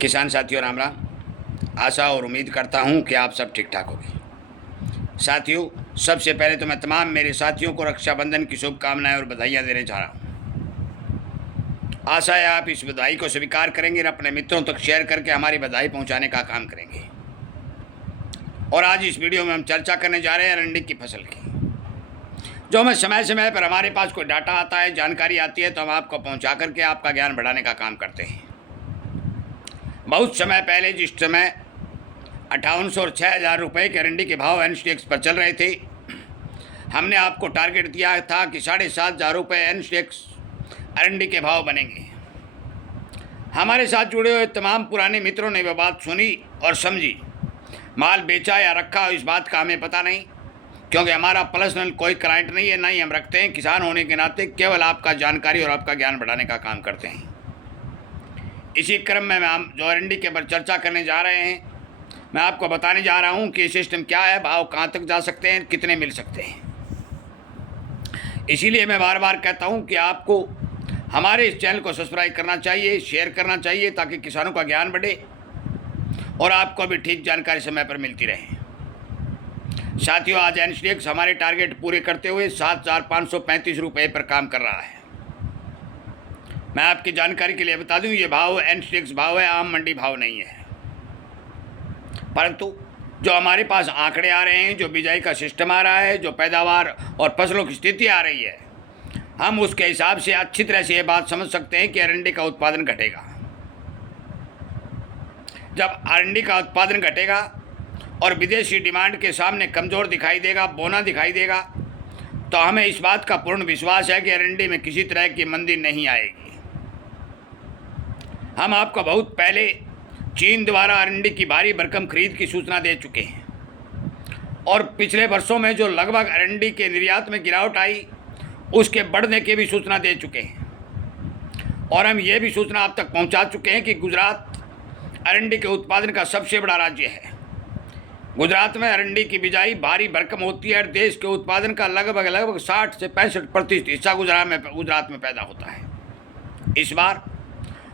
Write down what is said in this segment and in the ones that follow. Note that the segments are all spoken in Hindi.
किसान साथियों राम राम। आशा और उम्मीद करता हूं कि आप सब ठीक ठाक होंगे। साथियों, सबसे पहले तो मैं तमाम मेरे साथियों को रक्षाबंधन की शुभकामनाएं और बधाइयां देने जा रहा हूं। आशा है आप इस बधाई को स्वीकार करेंगे और अपने मित्रों तक शेयर करके हमारी बधाई पहुंचाने का काम करेंगे। और आज इस वीडियो में हम चर्चा करने जा रहे हैं अरंडी की फसल की, जो हमें समय समय पर हमारे पास कोई डाटा आता है, जानकारी आती है, तो हम आपको पहुंचा करके आपका ज्ञान बढ़ाने का काम करते हैं। बहुत समय पहले जिस समय 5800 और 6000 रुपये के अरंडी के भाव एनस्टेक्स पर चल रहे थे, हमने आपको टारगेट दिया था कि 7500 रुपये एनस्टेक्स अरंडी के भाव बनेंगे। हमारे साथ जुड़े हुए तमाम पुराने मित्रों ने वह बात सुनी और समझी। माल बेचा या रखा इस बात का हमें पता नहीं, क्योंकि हमारा पर्सनल कोई क्लाइंट नहीं है, ना ही हम रखते हैं। किसान होने के नाते केवल आपका जानकारी और आपका ज्ञान बढ़ाने का काम करते हैं। इसी क्रम में हम जो अरंडी के पर चर्चा करने जा रहे हैं, मैं आपको बताने जा रहा हूं कि सिस्टम क्या है, भाव कहां तक जा सकते हैं, कितने मिल सकते हैं। इसीलिए मैं बार बार कहता हूं कि आपको हमारे इस चैनल को सब्सक्राइब करना चाहिए, शेयर करना चाहिए, ताकि किसानों का ज्ञान बढ़े और आपको भी ठीक जानकारी समय पर मिलती रहे। साथियों, आज एनस्टेक्स हमारे टारगेट पूरे करते हुए 7535 रुपये पर काम कर रहा है। मैं आपकी जानकारी के लिए बता दूं, ये भाव एनस्टेक्स भाव है, आम मंडी भाव नहीं है। परंतु जो हमारे पास आंकड़े आ रहे हैं, जो बिजाई का सिस्टम आ रहा है, जो पैदावार और फसलों की स्थिति आ रही है, हम उसके हिसाब से अच्छी तरह से ये बात समझ सकते हैं कि अरंडी का उत्पादन घटेगा। जब अरंडी का उत्पादन घटेगा और विदेशी डिमांड के सामने कमज़ोर दिखाई देगा, बौना दिखाई देगा, तो हमें इस बात का पूर्ण विश्वास है कि अरंडी में किसी तरह की मंदी नहीं आएगी। हम आपको बहुत पहले चीन द्वारा अरंडी की भारी भरकम खरीद की सूचना दे चुके हैं, और पिछले वर्षों में जो लगभग अरंडी के निर्यात में गिरावट आई, उसके बढ़ने की भी सूचना दे चुके हैं। और हम ये भी सूचना आप तक पहुंचा चुके हैं कि गुजरात अरंडी के उत्पादन का सबसे बड़ा राज्य है। गुजरात में अरंडी की बिजाई भारी भरकम होती है और देश के उत्पादन का लगभग 60 से 65% हिस्सा गुजरात में पैदा होता है। इस बार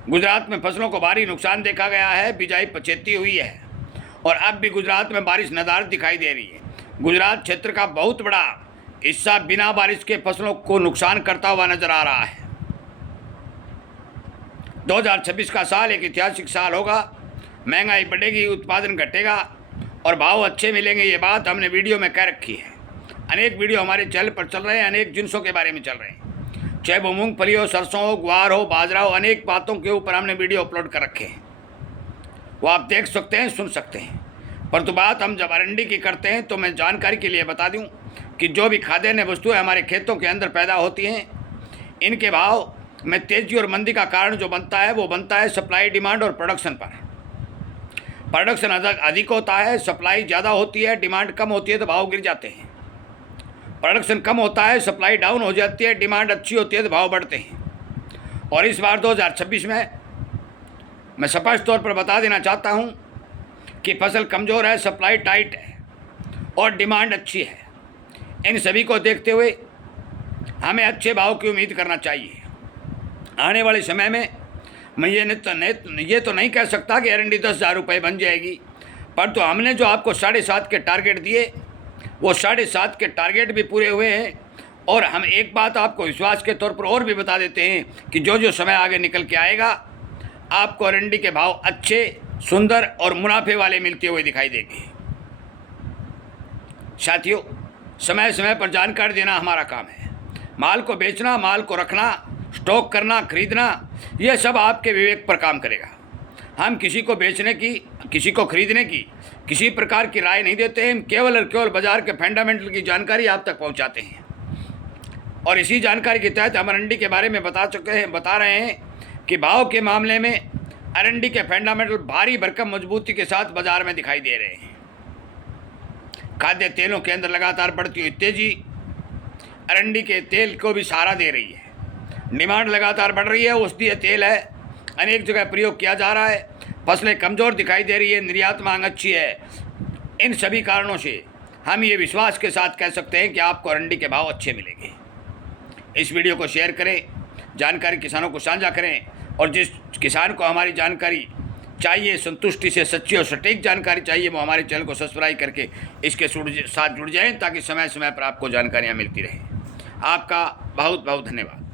गुजरात में फसलों को भारी नुकसान देखा गया है, बिजाई पछेती हुई है और अब भी गुजरात में बारिश नदारद दिखाई दे रही है। गुजरात क्षेत्र का बहुत बड़ा हिस्सा बिना बारिश के फसलों को नुकसान करता हुआ नजर आ रहा है। 2026 का साल एक ऐतिहासिक साल होगा। महंगाई बढ़ेगी, उत्पादन घटेगा और भाव अच्छे मिलेंगे। ये बात हमने वीडियो में कह रखी है। अनेक वीडियो हमारे चैनल पर चल रहे हैं, अनेक जिनसों के बारे में चल रहे हैं, चाहे वो मूंगफली हो, सरसों हो, ग्वार हो, बाजरा हो, अनेक बातों के ऊपर हमने वीडियो अपलोड कर रखे हैं। वो आप देख सकते हैं, सुन सकते हैं। परंतु बात हम जब अरंडी की करते हैं, तो मैं जानकारी के लिए बता दूं कि जो भी खाद्यान्न वस्तुएं हमारे खेतों के अंदर पैदा होती हैं, इनके भाव में तेजी और मंदी का कारण जो बनता है, वो बनता है सप्लाई, डिमांड और प्रोडक्शन पर। प्रोडक्शन अधिक होता है, सप्लाई ज़्यादा होती है, डिमांड कम होती है, तो भाव गिर जाते हैं। प्रोडक्शन कम होता है, सप्लाई डाउन हो जाती है, डिमांड अच्छी होती है, तो भाव बढ़ते हैं। और इस बार 2026 में मैं स्पष्ट तौर पर बता देना चाहता हूं कि फसल कमज़ोर है, सप्लाई टाइट है और डिमांड अच्छी है। इन सभी को देखते हुए हमें अच्छे भाव की उम्मीद करना चाहिए। आने वाले समय में मैं ये तो नहीं कह सकता कि अरंडी 10,000 रुपये बन जाएगी, परंतु हमने जो आपको 7.5 के टारगेट दिए, वो 7.5 के टारगेट भी पूरे हुए हैं। और हम एक बात आपको विश्वास के तौर पर और भी बता देते हैं कि जो समय आगे निकल के आएगा, आपको अरंडी के भाव अच्छे, सुंदर और मुनाफे वाले मिलते हुए दिखाई देंगे। साथियों, समय समय पर जानकारी देना हमारा काम है। माल को बेचना, माल को रखना, स्टॉक करना, खरीदना, यह सब आपके विवेक पर काम करेगा। हम किसी को बेचने की, किसी को खरीदने की किसी प्रकार की राय नहीं देते हैं। केवल और केवल बाजार के फंडामेंटल की जानकारी आप तक पहुंचाते हैं। और इसी जानकारी के तहत हम अरंडी के बारे में बता रहे हैं कि भाव के मामले में अरंडी के फंडामेंटल भारी भरकम मजबूती के साथ बाजार में दिखाई दे रहे हैं। खाद्य तेलों के अंदर लगातार बढ़ती हुई तेजी अरंडी के तेल को भी सहारा दे रही है। डिमांड लगातार बढ़ रही है, औषधीय तेल है, अनेक जगह प्रयोग किया जा रहा है। फसलें कमज़ोर दिखाई दे रही है, निर्यात मांग अच्छी है। इन सभी कारणों से हम ये विश्वास के साथ कह सकते हैं कि आपको अरंडी के भाव अच्छे मिलेंगे। इस वीडियो को शेयर करें, जानकारी किसानों को साझा करें, और जिस किसान को हमारी जानकारी चाहिए संतुष्टि से सच्ची और सटीक जानकारी चाहिए, वो हमारे चैनल को सब्सक्राइब करके इसके साथ जुड़ जाएं ताकि समय समय पर आपको जानकारियाँ मिलती रहें। आपका बहुत बहुत धन्यवाद।